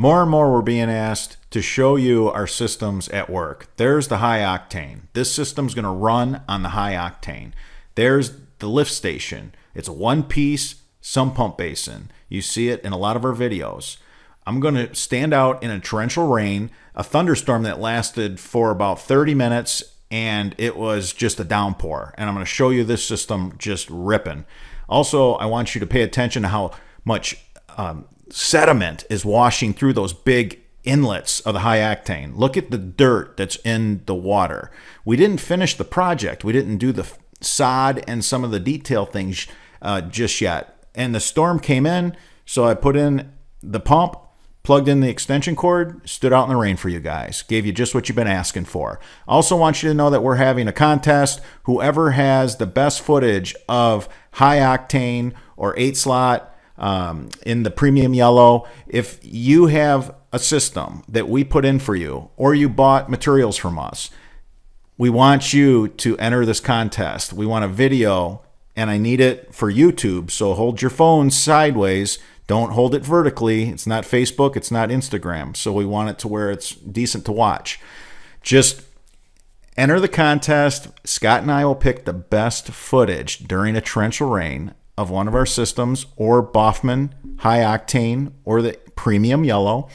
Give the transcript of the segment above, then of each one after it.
More and more we're being asked to show you our systems at work. There's the high octane. This system's going to run on the high octane. There's the lift station. It's a one-piece sump pump basin. You see it in a lot of our videos. I'm going to stand out in a torrential rain, a thunderstorm that lasted for about 30 minutes, and it was just a downpour. And I'm going to show you this system just ripping. Also, I want you to pay attention to how much sediment is washing through those big inlets of the high octane. Look at the dirt that's in the water. We didn't finish the project. We didn't do the sod and some of the detail things just yet. And the storm came in, so I put in the pump, plugged in the extension cord, stood out in the rain for you guys. Gave you just what you've been asking for. Also want you to know that we're having a contest. Whoever has the best footage of high octane or 8-slot in the premium yellow, if you have a system that we put in for you or you bought materials from us, we want you to enter this contest. We want a video, and I need it for YouTube, so hold your phone sideways. Don't hold it vertically. It's not Facebook. It's not Instagram. So we want it to where it's decent to watch. Just enter the contest. Scott and I will pick the best footage during a torrential rain of one of our systems, or Boffman high octane, or the premium yellow.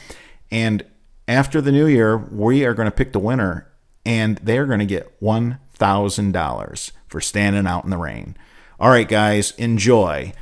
And after the new year, we are going to pick the winner, and they're going to get $1,000 for standing out in the rain. All right, guys, enjoy.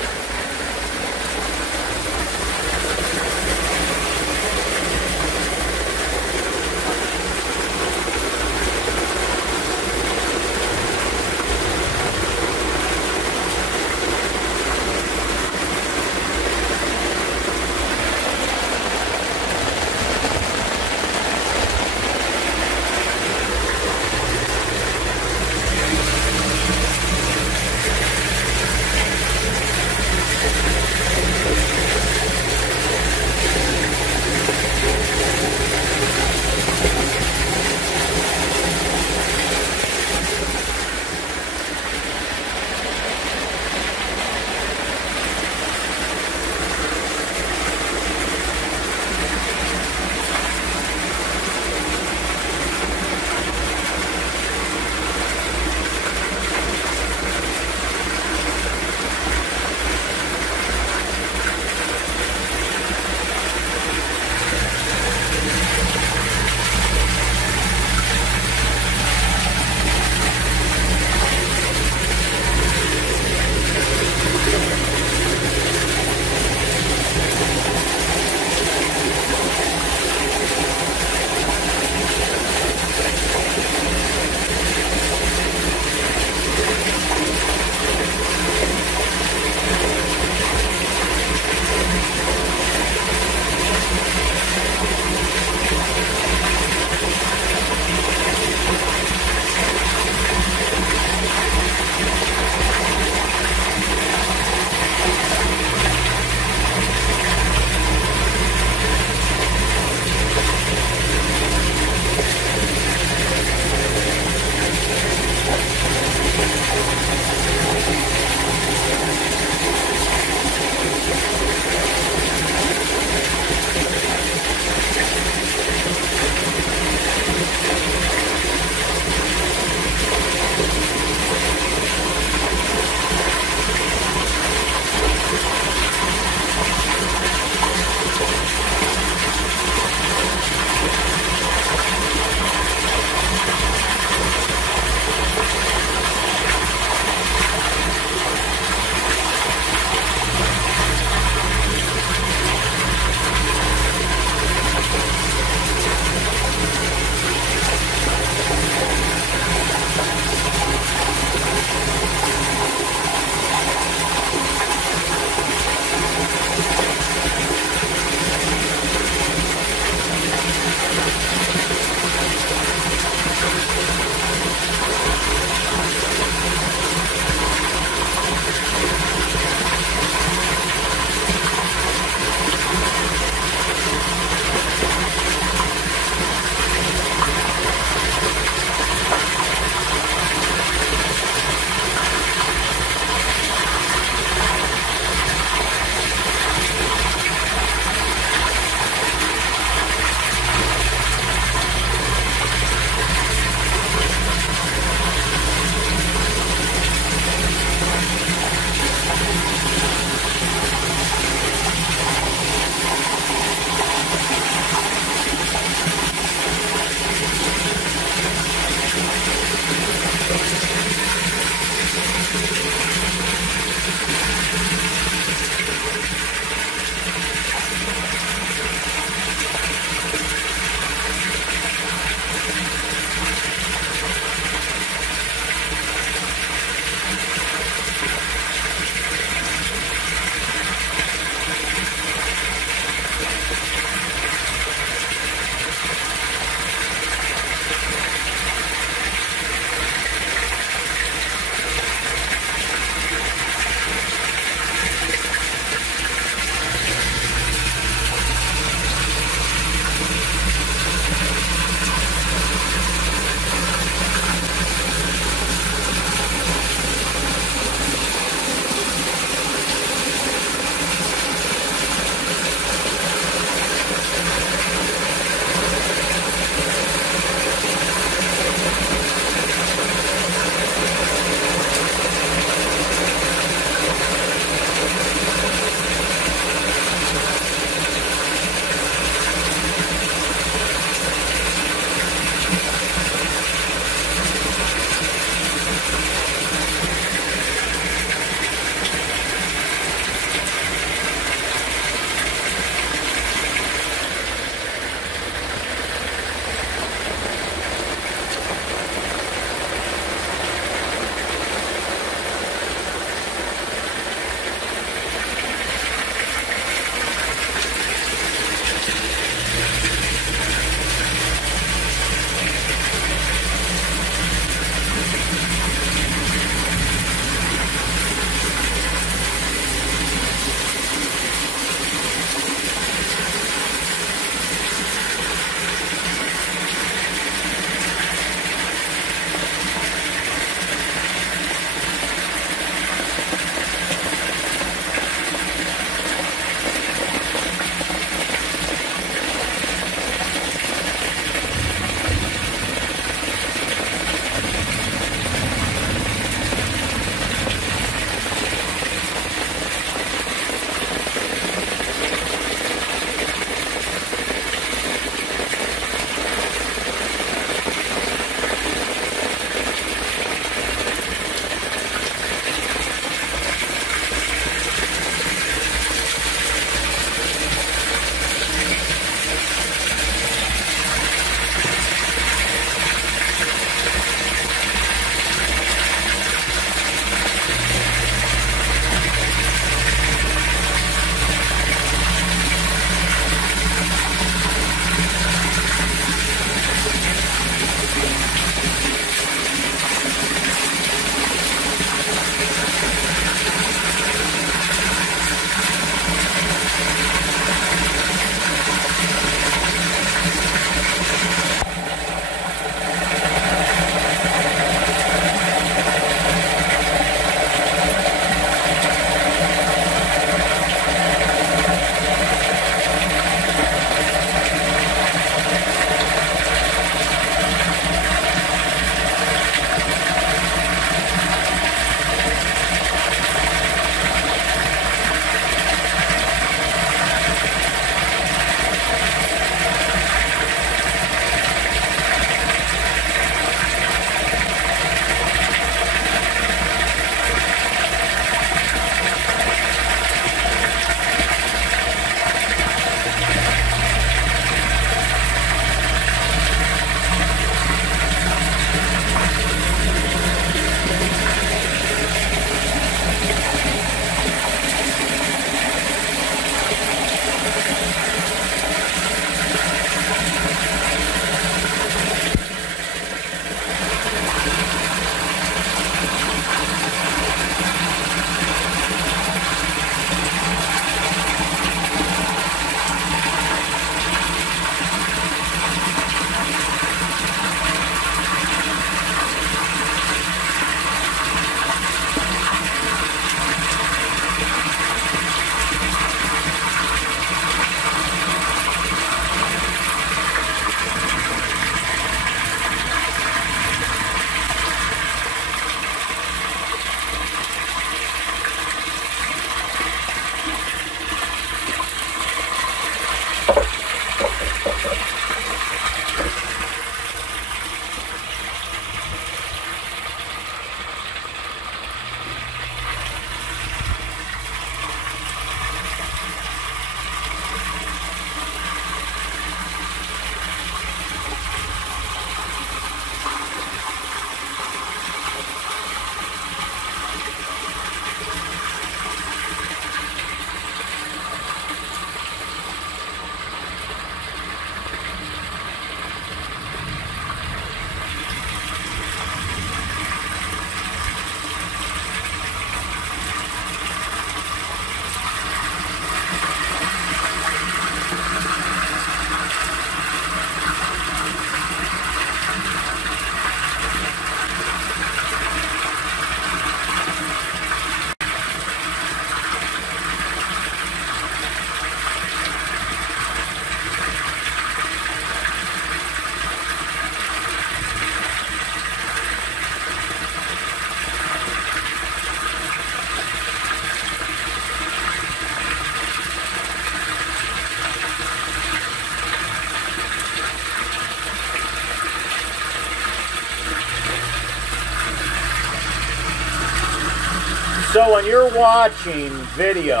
So when you're watching video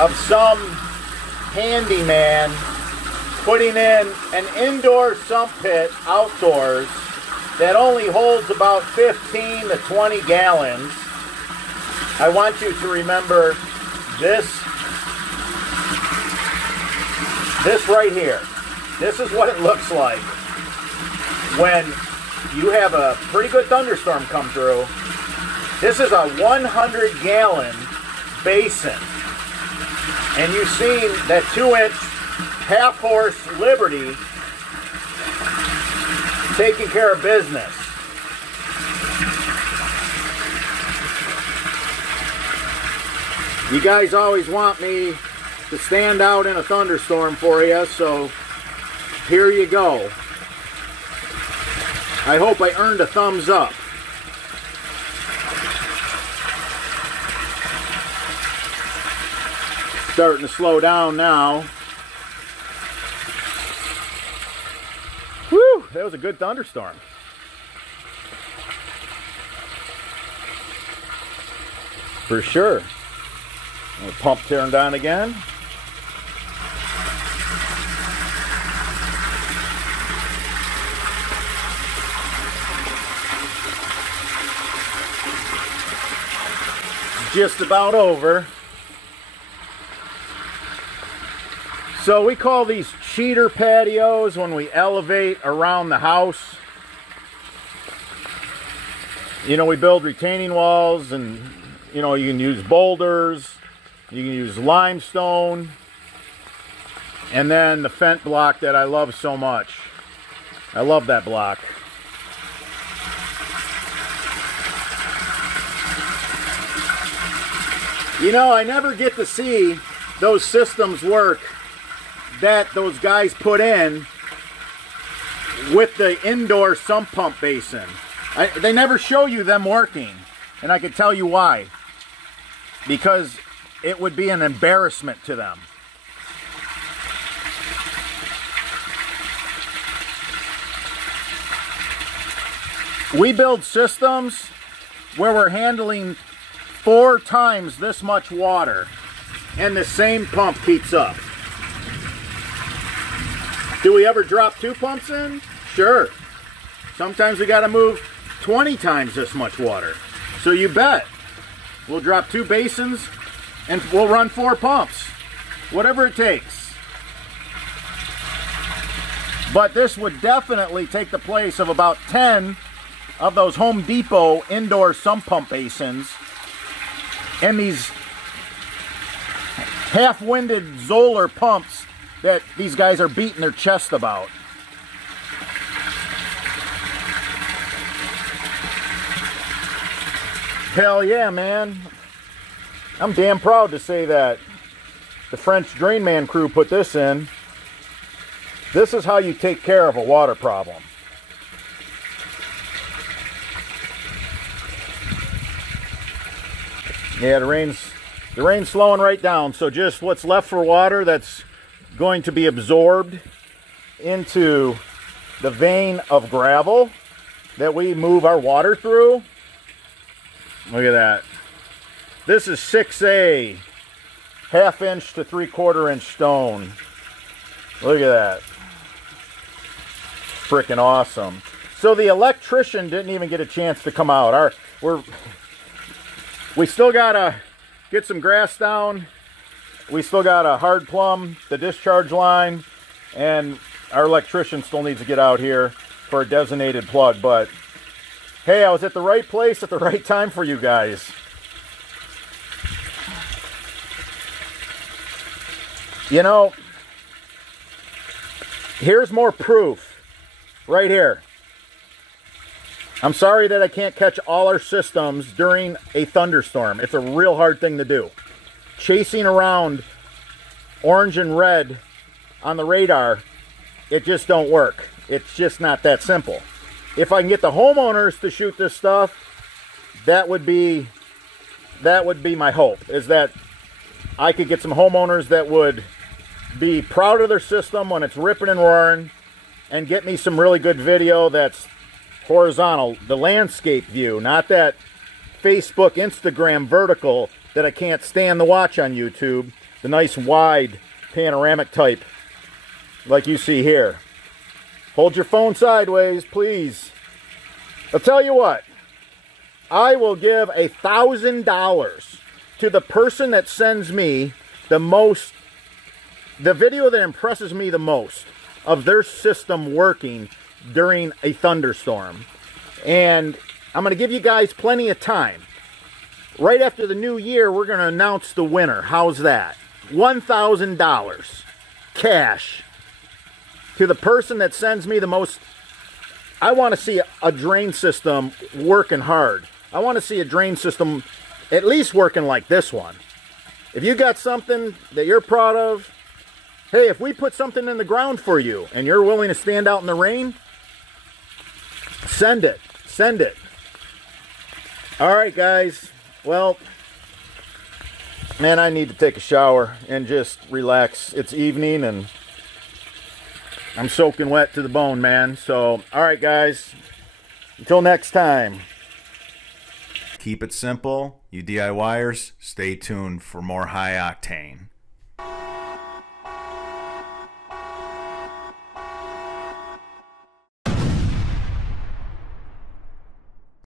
of some handyman putting in an indoor sump pit outdoors that only holds about 15 to 20 gallons, I want you to remember this right here. This is what it looks like when you have a pretty good thunderstorm come through. This is a 100-gallon basin. And you've seen that 2-inch half-horse Liberty taking care of business. You guys always want me to stand out in a thunderstorm for you, so here you go. I hope I earned a thumbs up. Starting to slow down now. Whew, that was a good thunderstorm. For sure. The pump turned on again. Just about over. So we call these cheater patios when we elevate around the house. You know, we build retaining walls, and you know, you can use boulders, you can use limestone, and then the Fent block that I love so much. I love that block. You know, I never get to see those systems work that those guys put in with the indoor sump pump basin. They never show you them working, and I can tell you why. Because it would be an embarrassment to them. We build systems where we're handling 4 times this much water, and the same pump keeps up. Do we ever drop 2 pumps in? Sure. Sometimes we got to move 20 times this much water. So you bet. We'll drop 2 basins and we'll run 4 pumps. Whatever it takes. But this would definitely take the place of about 10 of those Home Depot indoor sump pump basins and these half-winded Zoller pumps that these guys are beating their chest about. Hell yeah, man. I'm damn proud to say that the French Drain Man crew put this in. This is how you take care of a water problem. Yeah, the rain's slowing right down, so just what's left for water that's going to be absorbed into the vein of gravel that we move our water through. Look at that. This is 6A, 1/2 inch to 3/4 inch stone. Look at that. Freaking awesome. So the electrician didn't even get a chance to come out. We still gotta get some grass down. We still gotta hard plumb the discharge line, and our electrician still needs to get out here for a designated plug. But hey, I was at the right place at the right time for you guys. You know, here's more proof right here. I'm sorry that I can't catch all our systems during a thunderstorm. It's a real hard thing to do. Chasing around orange and red on the radar, it just don't work. It's just not that simple. If I can get the homeowners to shoot this stuff, that would be my hope, is that I could get some homeowners that would be proud of their system when it's ripping and roaring, and get me some really good video that's horizontal, the landscape view, not that Facebook, Instagram vertical that I can't stand to watch on YouTube. The nice wide panoramic type like you see here. Hold your phone sideways, please. I'll tell you what. I will give $1,000 to the person that sends me the video that impresses me the most of their system working during a thunderstorm. And I'm going to give you guys plenty of time. Right after the new year, we're going to announce the winner. How's that? $1,000 cash to the person that sends me the most. I want to see a drain system working hard. I want to see a drain system at least working like this one. If you got something that you're proud of, hey, if we put something in the ground for you and you're willing to stand out in the rain, send it. Send it. All right, guys. Well, man, I need to take a shower and just relax. It's evening and I'm soaking wet to the bone, man. So, all right, guys. Until next time. Keep it simple. You DIYers, stay tuned for more high octane.